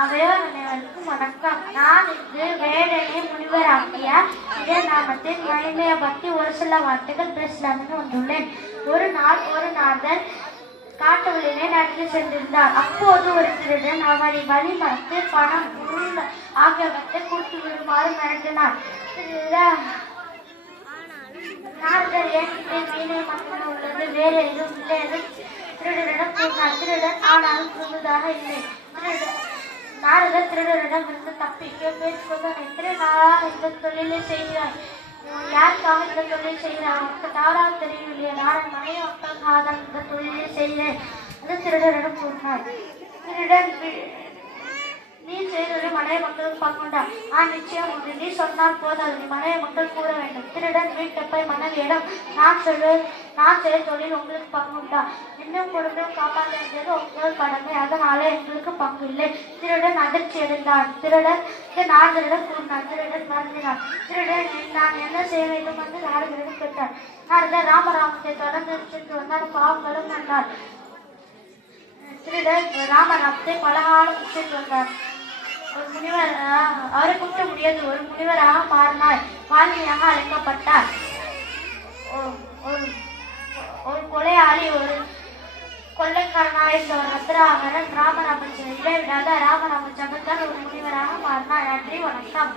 அவையோர் அனைவருக்கும் வணக்கம். நான் இன்று வேடனை முனிவராகிய இதே நாமத்தின் மகிமையை பற்றி ஒரு சில வார்த்தைகள் பேசலாம்னு வந்துள்ளேன். ஒரு நாதர் காட்டுகளிலே நடந்து சென்றிருந்தார். அப்போது ஒரு திருடன் அவரை வழிமறித்து பணம், பொருள் ஆகியவற்றை கொடுத்து விடுமாறு மிரட்டினார். நாரதர் என்கிட்ட மீனை மட்டும் உள்ளது, வேறு எதுவும் இல்லை என்று திருடரிடம் கூறினார். திருடன் ஆனாலும் புதுதாக இல்லை. நாரதர் திருடரிடம் இருந்து தப்பிக்க பேசிக்கொண்டு எத்தனை நாளாக இந்த தொழிலை செய்கிறார், யாருக்காக இந்த தொழில் செய்கிறார், உனக்கு தவறாக தெரியவில்லையே, நான் மனைவி மக்களுக்காக இந்த தொழிலை செய்கிறேன் என்று திருடரிடம் கூறினார். திருடன் நீ செய்தது மனைய மக்களுக்கு பங்குண்டா? நிச்சயம் ஒன்று, நீ சொன்னால் போதாது, நீ மனைய மக்கள் கூற வேண்டும். திருடன் வீட்டை போய் மனைவியிடம் நான் செய்த தொழில் உங்களுக்கு பங்குண்டா? இன்னும் குடும்பம் காப்பாற்ற வேண்டியது உங்கள் கடமை, அதனாலே எங்களுக்கு பங்கு இல்லை. திருடன் அதிர்ச்சி அடைந்தான். திருடன் நாரதரிடம் கூறினார். திருடன் வருந்தினார். திருடன் நான் என்ன செய்ய வேண்டும் என்று நாரதரிடம் கேட்டார். நாரதர் ராமராமத்தை தொடர்ந்து சென்று வந்தார். பாவங்களும் வந்தார். திருடன் ராமராமத்தை பல காலம் சென்று வந்தார். ஒரு முனிவர் அவரை கூட்ட முடியாது. ஒரு முனிவராக மாறினார். வால்மீகியாக அழைக்கப்பட்டார். ஒரு கொலையாளி, ஒரு கொள்ளைக்காரனாக இருந்தவர் ரத்ராகரன் ராமராமன் இடைவிடாத ராமராமன் ஜபத்தால் ஒரு முனிவராக மாறினார். நன்றி, வணக்கம்.